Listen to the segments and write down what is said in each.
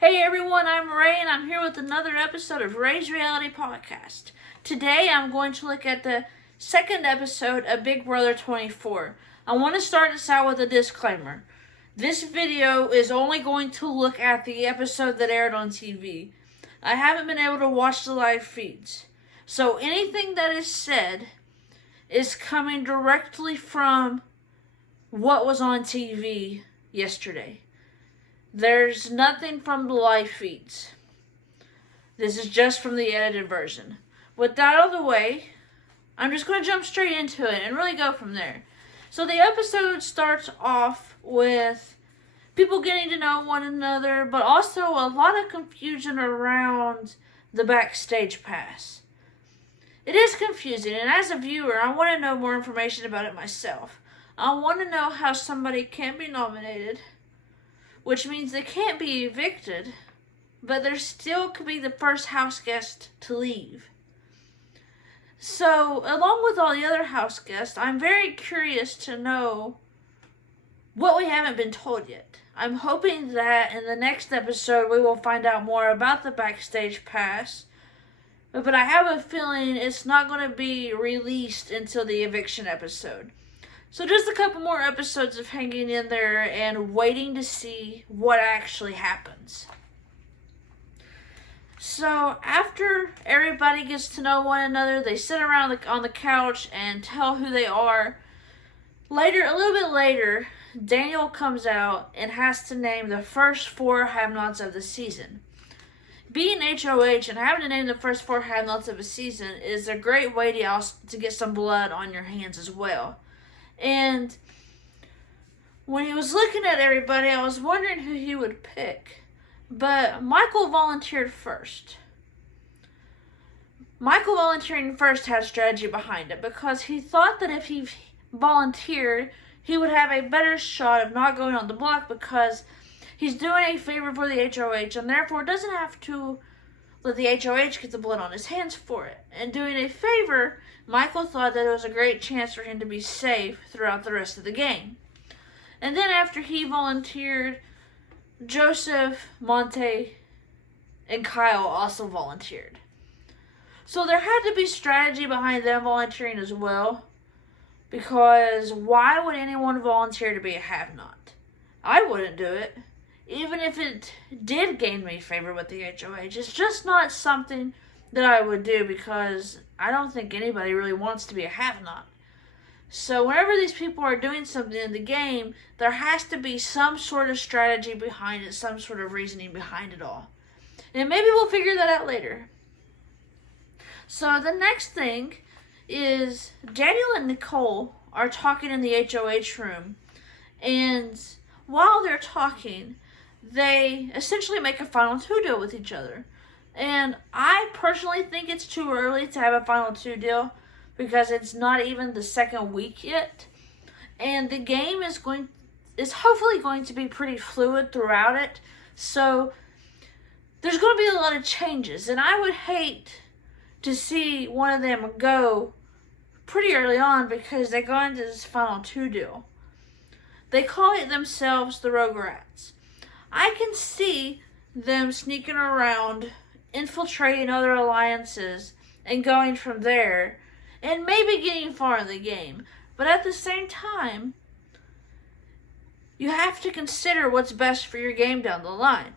Hey everyone, I'm Ray and I'm here with another episode of Ray's Reality Podcast. Today I'm going to look at the second episode of Big Brother 24. I want to start this out with a disclaimer. This video is only going to look at the episode that aired on TV. I haven't been able to watch the live feeds. So anything that is said is coming directly from what was on TV yesterday. There's nothing from the live feeds. This is just from the edited version. With that out of the way, I'm just going to jump straight into it and really go from there. So the episode starts off with people getting to know one another, but also a lot of confusion around the backstage pass. It is confusing, and as a viewer, I want to know more information about it myself. I want to know how somebody can be nominated, which means they can't be evicted, but there still could be the first house guest to leave. So, along with all the other house guests, I'm very curious to know what we haven't been told yet. I'm hoping that in the next episode we will find out more about the backstage pass, but I have a feeling it's not going to be released until the eviction episode. So just a couple more episodes of hanging in there and waiting to see what actually happens. So after everybody gets to know one another, they sit around on the couch and tell who they are. A little bit later, Daniel comes out and has to name the first 4 have-nots of the season. Being HOH and having to name the first 4 have-nots of a season is a great way to get some blood on your hands as well. And when he was looking at everybody, I was wondering who he would pick. But Michael volunteered first. Michael volunteering first had strategy behind it because he thought that if he volunteered, he would have a better shot of not going on the block because he's doing a favor for the HOH and therefore doesn't have to let the HOH get the blood on his hands for it. And doing a favor, Michael thought that it was a great chance for him to be safe throughout the rest of the game. And then after he volunteered, Joseph, Monte, and Kyle also volunteered. So there had to be strategy behind them volunteering as well, because why would anyone volunteer to be a have-not? I wouldn't do it. Even if it did gain me favor with the HOH, it's just not something that I would do because I don't think anybody really wants to be a have-not. So whenever these people are doing something in the game, there has to be some sort of strategy behind it, some sort of reasoning behind it all. And maybe we'll figure that out later. So the next thing is Daniel and Nicole are talking in the HOH room, and while they're talking, they essentially make a final 2 deal with each other. And I personally think it's too early to have a final 2 deal because it's not even the second week yet. And the game is hopefully going to be pretty fluid throughout it. So there's going to be a lot of changes. And I would hate to see one of them go pretty early on because they go into this final 2 deal. They call it themselves the Rogue Rats. I can see them sneaking around, infiltrating other alliances, and going from there, and maybe getting far in the game. But at the same time, you have to consider what's best for your game down the line.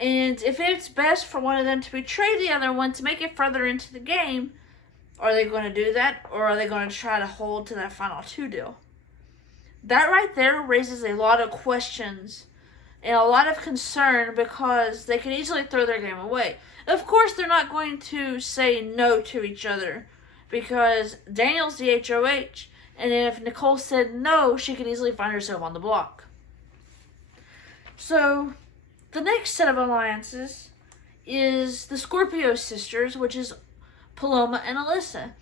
And if it's best for one of them to betray the other one to make it further into the game, are they going to do that, or are they going to try to hold to that final 2 deal? That right there raises a lot of questions and a lot of concern because they could easily throw their game away. Of course, they're not going to say no to each other because Daniel's the HOH, and if Nicole said no, she could easily find herself on the block. So, the next set of alliances is the Scorpio sisters, which is Paloma and Alyssa.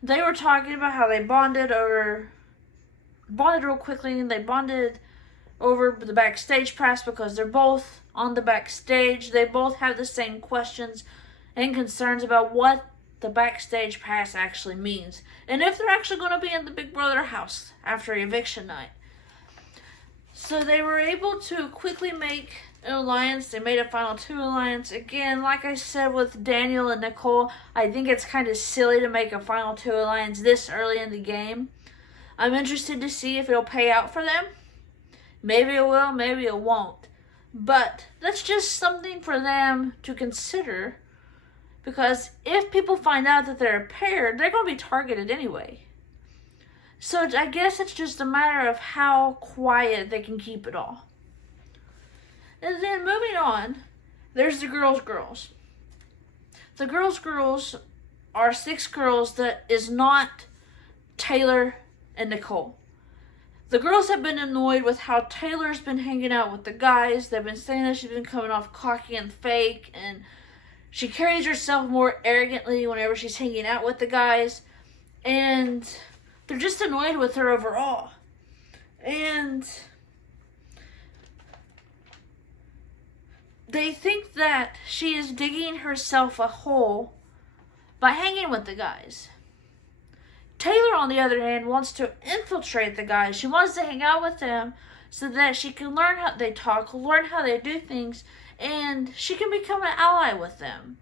They were talking about how they bonded real quickly, and they bonded over the backstage pass because they're both on the backstage. They both have the same questions and concerns about what the backstage pass actually means and if they're actually going to be in the Big Brother house after eviction night. So they were able to quickly make alliance. They made a final 2 alliance. Again, like I said with Daniel and Nicole, I think it's kind of silly to make a final 2 alliance this early in the game. I'm interested to see if it'll pay out for them. Maybe it will, maybe it won't. But that's just something for them to consider, because if people find out that they're a pair, they're going to be targeted anyway. So I guess it's just a matter of how quiet they can keep it all. And then moving on, there's the girls. The girls are 6 girls that is not Taylor and Nicole. The girls have been annoyed with how Taylor's been hanging out with the guys. They've been saying that she's been coming off cocky and fake, and she carries herself more arrogantly whenever she's hanging out with the guys. And they're just annoyed with her overall. And they think that she is digging herself a hole by hanging with the guys. Taylor, on the other hand, wants to infiltrate the guys. She wants to hang out with them so that she can learn how they talk, learn how they do things, and she can become an ally with them.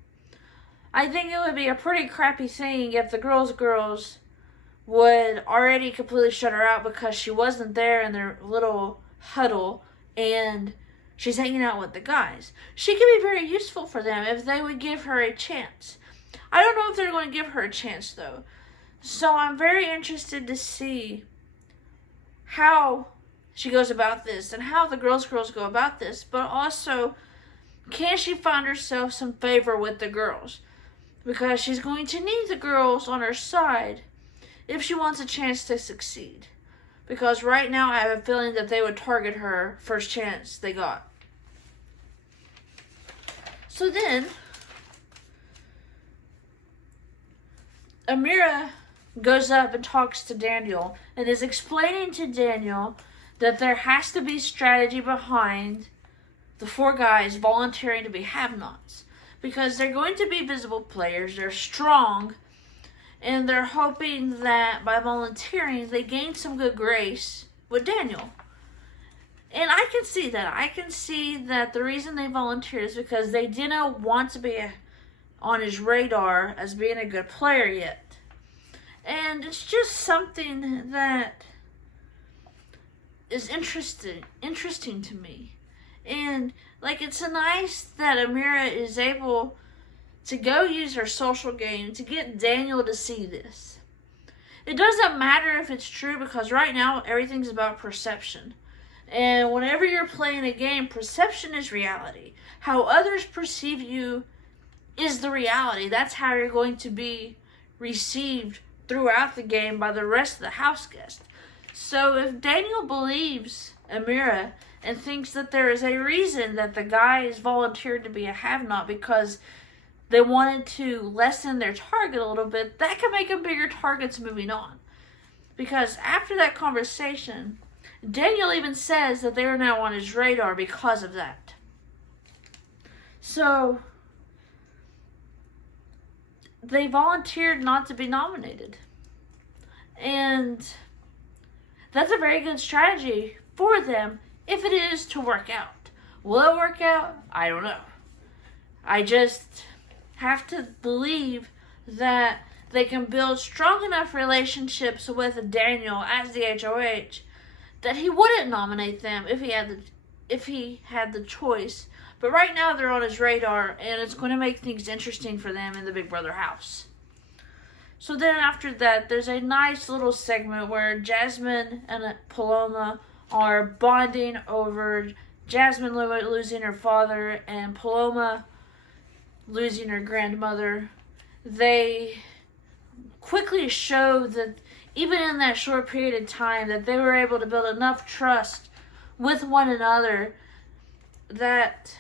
I think it would be a pretty crappy thing if the girls would already completely shut her out because she wasn't there in their little huddle and she's hanging out with the guys. She could be very useful for them if they would give her a chance. I don't know if they're going to give her a chance, though. So I'm very interested to see how she goes about this and how the girls go about this. But also, can she find herself some favor with the girls? Because she's going to need the girls on her side if she wants a chance to succeed. Because right now I have a feeling that they would target her first chance they got. So then, Amira goes up and talks to Daniel and is explaining to Daniel that there has to be strategy behind the 4 guys volunteering to be have-nots. Because they're going to be visible players, they're strong, and they're hoping that by volunteering they gain some good grace with Daniel. And I can see that. I can see that the reason they volunteered is because they didn't want to be on his radar as being a good player yet. And it's just something that is interesting to me. And like, it's nice that Amira is able to go use her social game to get Daniel to see this. It doesn't matter if it's true, because right now everything's about perception. And whenever you're playing a game, perception is reality. How others perceive you is the reality. That's how you're going to be received throughout the game by the rest of the house guests. So if Daniel believes Amira and thinks that there is a reason that the guys volunteered to be a have-not because they wanted to lessen their target a little bit, that can make them bigger targets moving on. Because after that conversation, Daniel even says that they are now on his radar because of that. So they volunteered not to be nominated. And that's a very good strategy for them if it is to work out. Will it work out? I don't know. I just have to believe that they can build strong enough relationships with Daniel as the HOH that he wouldn't nominate them if he had the choice. But right now they're on his radar, and it's going to make things interesting for them in the Big Brother house. So then after that, there's a nice little segment where Jasmine and Paloma are bonding over Jasmine losing her father and Paloma losing her grandmother. They quickly show that even in that short period of time that they were able to build enough trust with one another that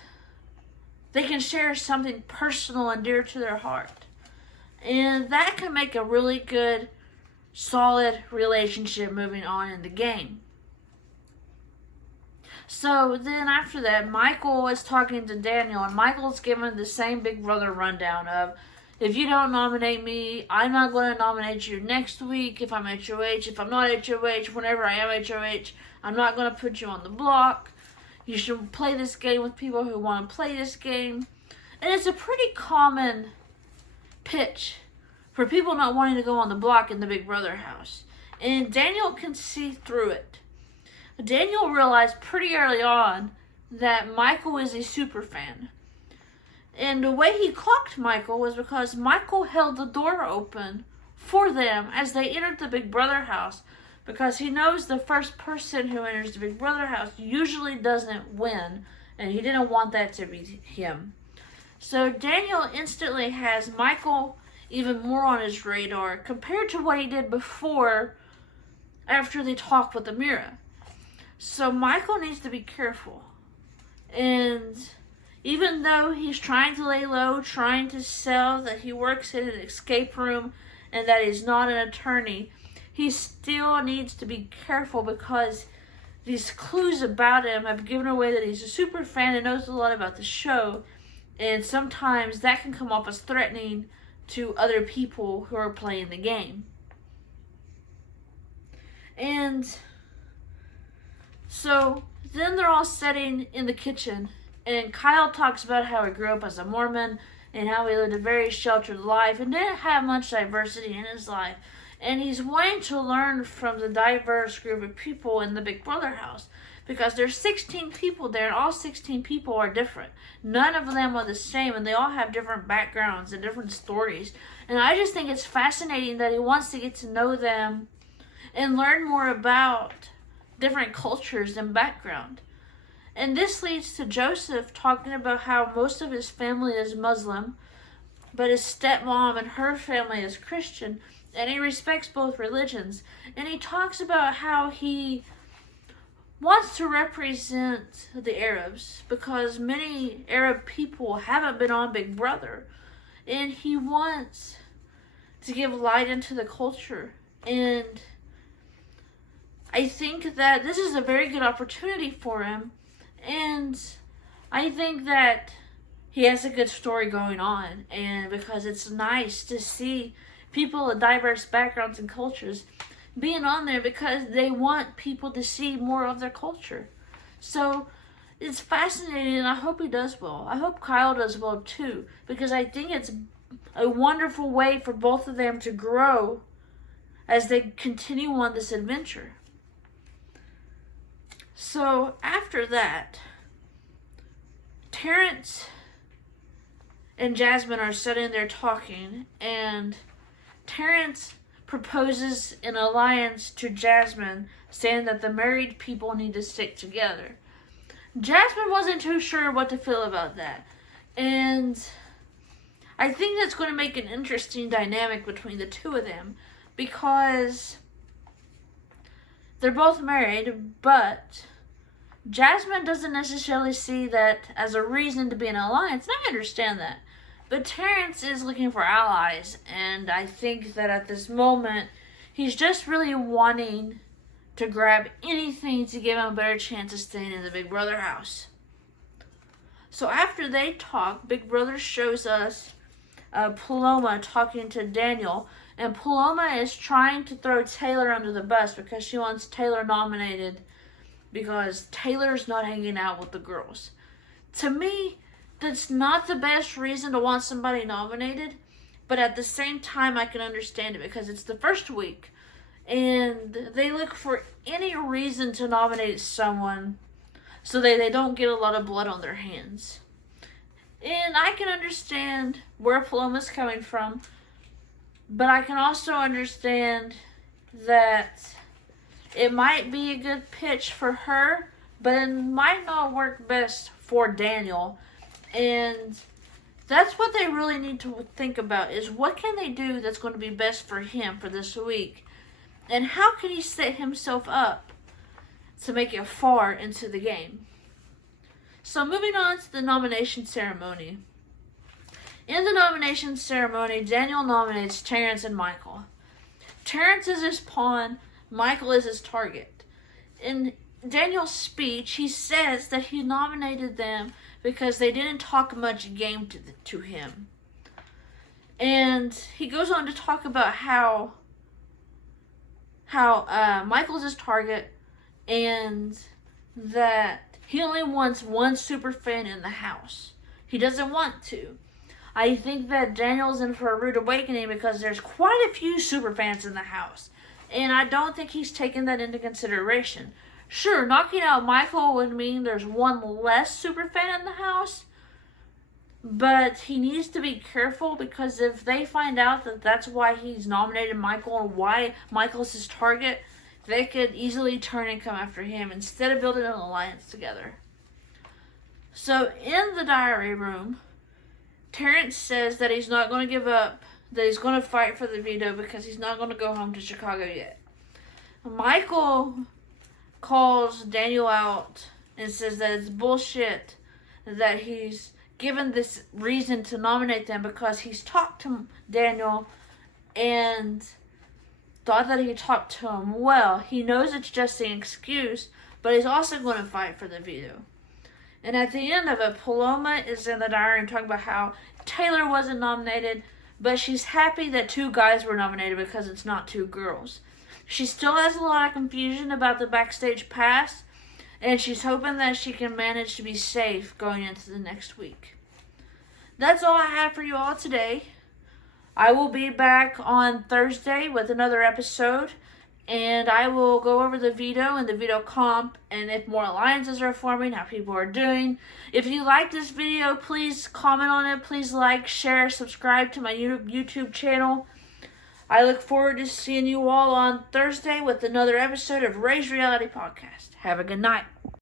they can share something personal and dear to their heart. And that can make a really good, solid relationship moving on in the game. So then after that, Michael is talking to Daniel, and Michael's giving the same Big Brother rundown of, if you don't nominate me, I'm not going to nominate you next week if I'm HOH. If I'm not HOH, whenever I am HOH, I'm not going to put you on the block. You should play this game with people who want to play this game. And it's a pretty common pitch for people not wanting to go on the block in the Big Brother house. And Daniel can see through it. Daniel realized pretty early on that Michael is a super fan. And the way he clocked Michael was because Michael held the door open for them as they entered the Big Brother house, because he knows the first person who enters the Big Brother house usually doesn't win, and he didn't want that to be him. So Daniel instantly has Michael even more on his radar compared to what he did before, after they talked with Amira. So Michael needs to be careful. And even though he's trying to lay low, trying to sell that he works in an escape room and that he's not an attorney, he still needs to be careful, because these clues about him have given away that he's a super fan and knows a lot about the show. And sometimes that can come off as threatening to other people who are playing the game. And so then they're all sitting in the kitchen, and Kyle talks about how he grew up as a Mormon and how he lived a very sheltered life and didn't have much diversity in his life. And he's wanting to learn from the diverse group of people in the Big Brother house, because there's 16 people there, and all 16 people are different. None of them are the same, and they all have different backgrounds and different stories. And I just think it's fascinating that he wants to get to know them and learn more about different cultures and background. And this leads to Joseph talking about how most of his family is Muslim, but his stepmom and her family is Christian, and he respects both religions. And he talks about how he wants to represent the Arabs, because many Arab people haven't been on Big Brother, and he wants to give light into the culture. And I think that this is a very good opportunity for him, and I think that he has a good story going on, and because it's nice to see people of diverse backgrounds and cultures being on there, because they want people to see more of their culture. So it's fascinating, and I hope he does well. I hope Kyle does well too, because I think it's a wonderful way for both of them to grow as they continue on this adventure. So after that, Terrence and Jasmine are sitting there talking, and Terrence proposes an alliance to Jasmine, saying that the married people need to stick together. Jasmine wasn't too sure what to feel about that, and I think that's going to make an interesting dynamic between the two of them, because they're both married, but Jasmine doesn't necessarily see that as a reason to be in an alliance, and I understand that. But Terrence is looking for allies, and I think that at this moment, he's just really wanting to grab anything to give him a better chance of staying in the Big Brother house. So after they talk, Big Brother shows us Paloma talking to Daniel, and Paloma is trying to throw Taylor under the bus because she wants Taylor nominated because Taylor's not hanging out with the girls. To me, that's not the best reason to want somebody nominated, but at the same time, I can understand it because it's the first week, and they look for any reason to nominate someone so they don't get a lot of blood on their hands. And I can understand where Paloma's coming from, but I can also understand that it might be a good pitch for her, but it might not work best for Daniel. And that's what they really need to think about, is what can they do that's going to be best for him for this week, and how can he set himself up to make it far into the game. So moving on to the nomination ceremony. In the nomination ceremony, Daniel nominates Terrence and Michael. Terrence is his pawn, Michael is his target. In Daniel's speech, he says that he nominated them because they didn't talk much game to him. And he goes on to talk about how Michael's his target, and that He only wants one super fan in the house. He doesn't want to. I think that Daniel's in for a rude awakening because there's quite a few super fans in the house. And I don't think he's taken that into consideration. Sure, knocking out Michael would mean there's one less super fan in the house. But he needs to be careful, because if they find out that that's why he's nominated Michael and why Michael's his target, they could easily turn and come after him instead of building an alliance together. So in the diary room, Terrence says that he's not going to give up, that he's going to fight for the veto because he's not going to go home to Chicago yet. Michael calls Daniel out and says that it's bullshit that he's given this reason to nominate them, because he's talked to Daniel and thought that he talked to him well. He knows it's just an excuse, but he's also going to fight for the veto. And at the end of it, Paloma is in the diary and talking about how Taylor wasn't nominated, but she's happy that 2 guys were nominated because it's not 2 girls. She still has a lot of confusion about the backstage pass, and she's hoping that she can manage to be safe going into the next week. That's all I have for you all today. I will be back on Thursday with another episode, and I will go over the veto and the veto comp, and if more alliances are forming, how people are doing. If you like this video, please comment on it. Please like, share, subscribe to my YouTube channel. I look forward to seeing you all on Thursday with another episode of Ray's Reality Podcast. Have a good night.